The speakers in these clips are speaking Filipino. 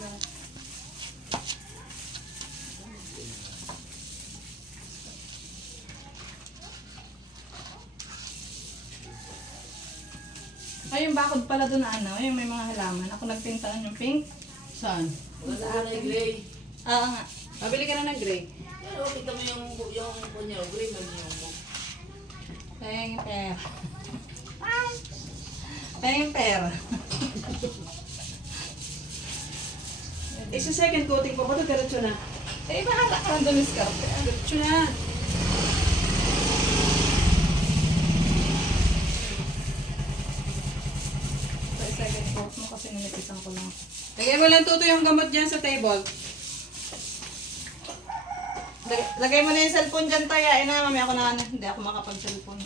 Ay, yung bakod pala doon ano, yung may mga halaman. Ako nagpintahan yung pink. Saan? Wala na na yung gray. Oo nga. Pabili ka na ng gray. Pero kita mo yung, yung kunya, gray man yung mo. Peng per. Peng per. Isa second coating pa ba ito? Diretso na. Eh, bahala ka lang doon scarpe. Diretso na. Sa second coat mo kasi nilipitan ko lang. Lagay mo lang tuto yung gamot dyan sa table. Lag- Lagay mo na yung cellphone dyan, Taya. Eh na, mamaya ako na, ano, hindi ako makapag-cellphone.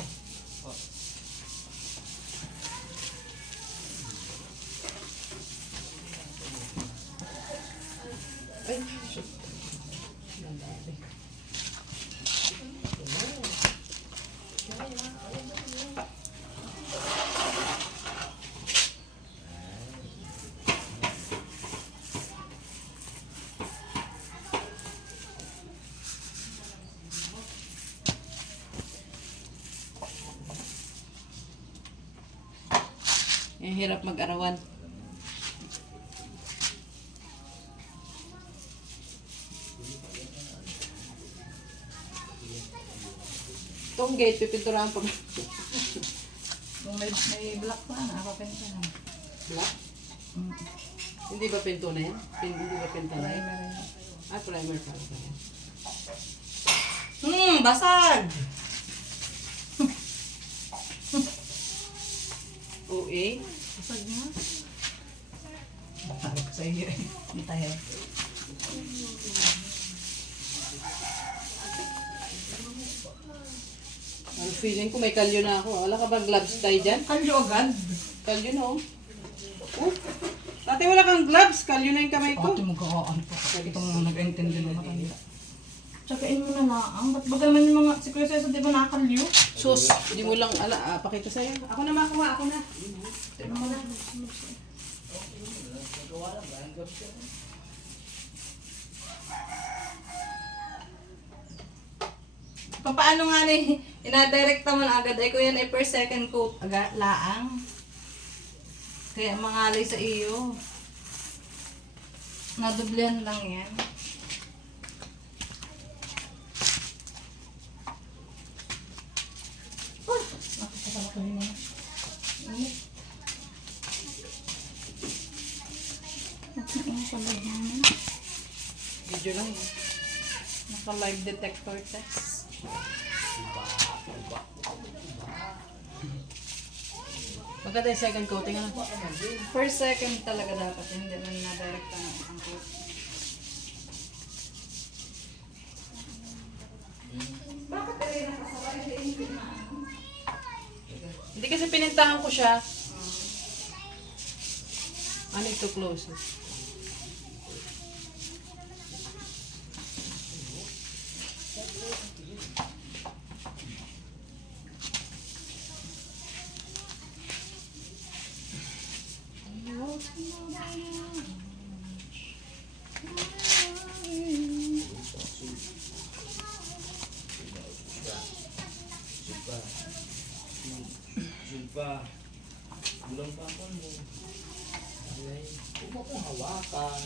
Ay, shit. Ang hirap mag-arawan. Itong gate, pipinturahan pa. Kung may, may black na, nakapenta na. Black? Mm. Hindi ba pinto na yan? Pin- Hindi ba pinto na yan? Primary. Ah, primer pala ba yan? Hmm, basag! OA? Na. Sabi ko sa iyo eh. Hindi tayo. Ano feeling ko may kalyo na ako. Wala ka ba gloves tayo dyan? Kalyo agad. Kalyo na oh. Oh. Dati wala kang gloves. Kalyo na yung kamay ko. Ate mo kakaan pa. Itong nag-intindi ng matanda. Tsakain mo na naang. Ba't ba naman yung mga si Kuya Cesar di ba nakalyo? Sus, di mo lang ala, ah, pakita sa'yo. Ako na makuha, ako na. Tignan mo na. Paano nga ni, inadirect naman agad ay ko yan ay per second coat aga, laang. Kaya mangalay sa iyo. Nadublihan lang yan. Oh, nakapasalakin mo na. Init. Naman. Video lang eh. Naka-live detector test. Maganda yung second coating ano? Per second talaga dapat, hindi man na-direct ang ang coat. Bakit rin nakasabay? Hindi kasi pinintahan ko siya. I need to close it. Supa. Bulang pa ako mo. Ay, huwag mo hawakan.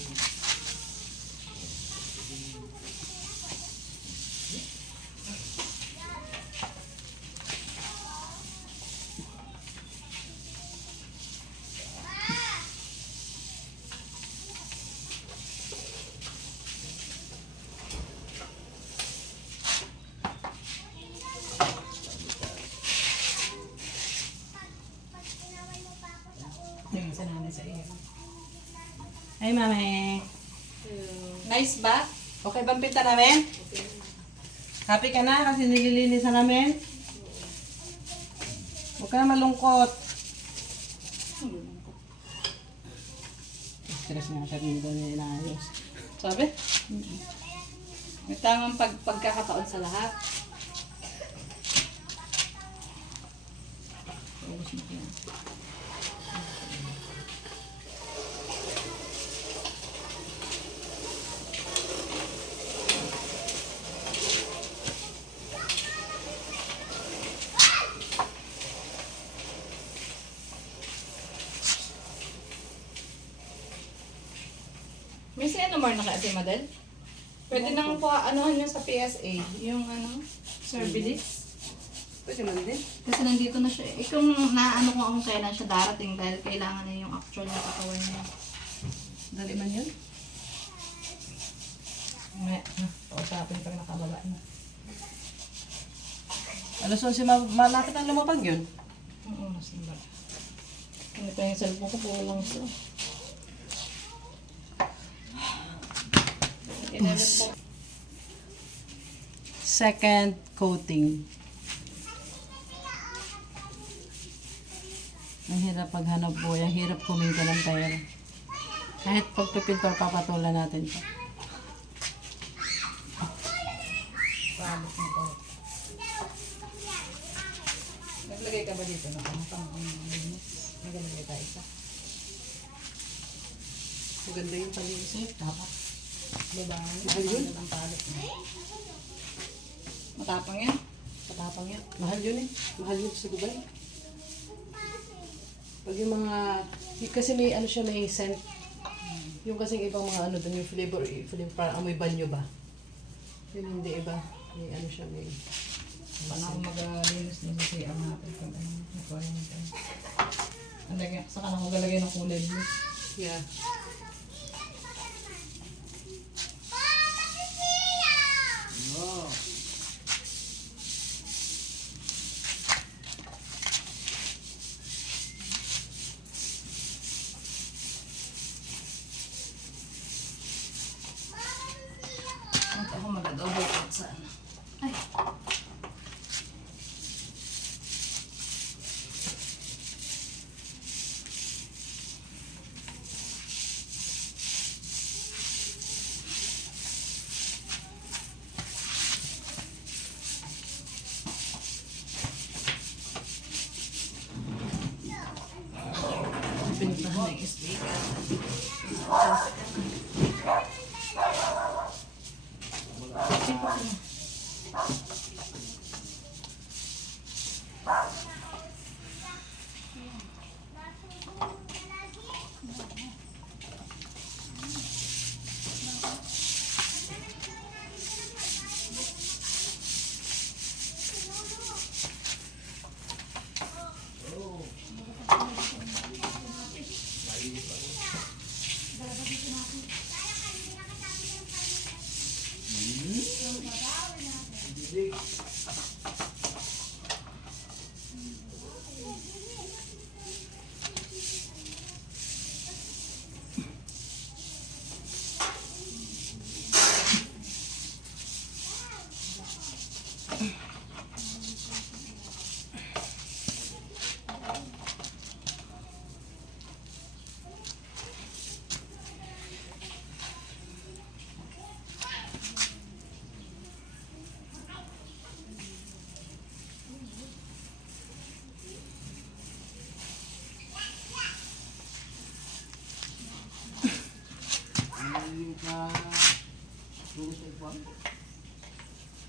Ay, mami. Nice ba? Okay bang pinta namin? Happy ka na kasi nililinisan namin? Huwag ka na malungkot. Stress nga hindi daw niya inaayos. Sabi? May tamang pag pagkakataon sa lahat. Ubus mo May si ano more na kaya si Madel? Pwede nang po anuhan yun sa PSA. Yung ano, service. Pwede man din. Kasi nandito na siya. Eh, kung naano ko kung kailan siya darating dahil kailangan na yung actual na katawan niya. Dali man yun. May, ah, pausapin pag nakababa na. Alas 11, ma- malapit ang lumabag yun. Oo, mas ba? Ano pa yung cellphone ko, puro lang ito. Yes. Second coating. Ang hirap paghanap buhay. Ang hirap kumita ng pera. Kahit pagpipintor, papatulan natin to. Pabot mo ko. Naglagay ka ba dito? Naglagay tayo isa. Maganda yung pag-iisip. Dapat. Babae. Mahal yun? Ang. Matapang yan. Patapang yan. Mahal yun eh. Mahal yun sa Dubai. Pag yung mga... yung Kasi may ano siya, may scent. Yung kasing ibang mga ano doon, yung flavor, flavor parang amoy banyo ba? Yun hindi iba. May ano siya, may... Paano ako mag-linis din sa CR natin pag ano, na-quarantine. Ang lagay, saka na ako galagay ng kulay blue. Yeah.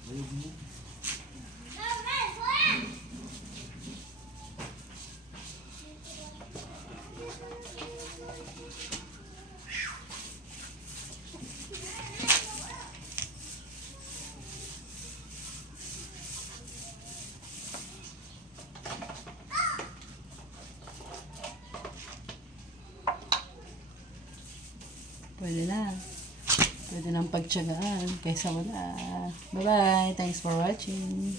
Pwede Pwede nang pagtsagaan kaysa wala. Bye-bye. Thanks for watching.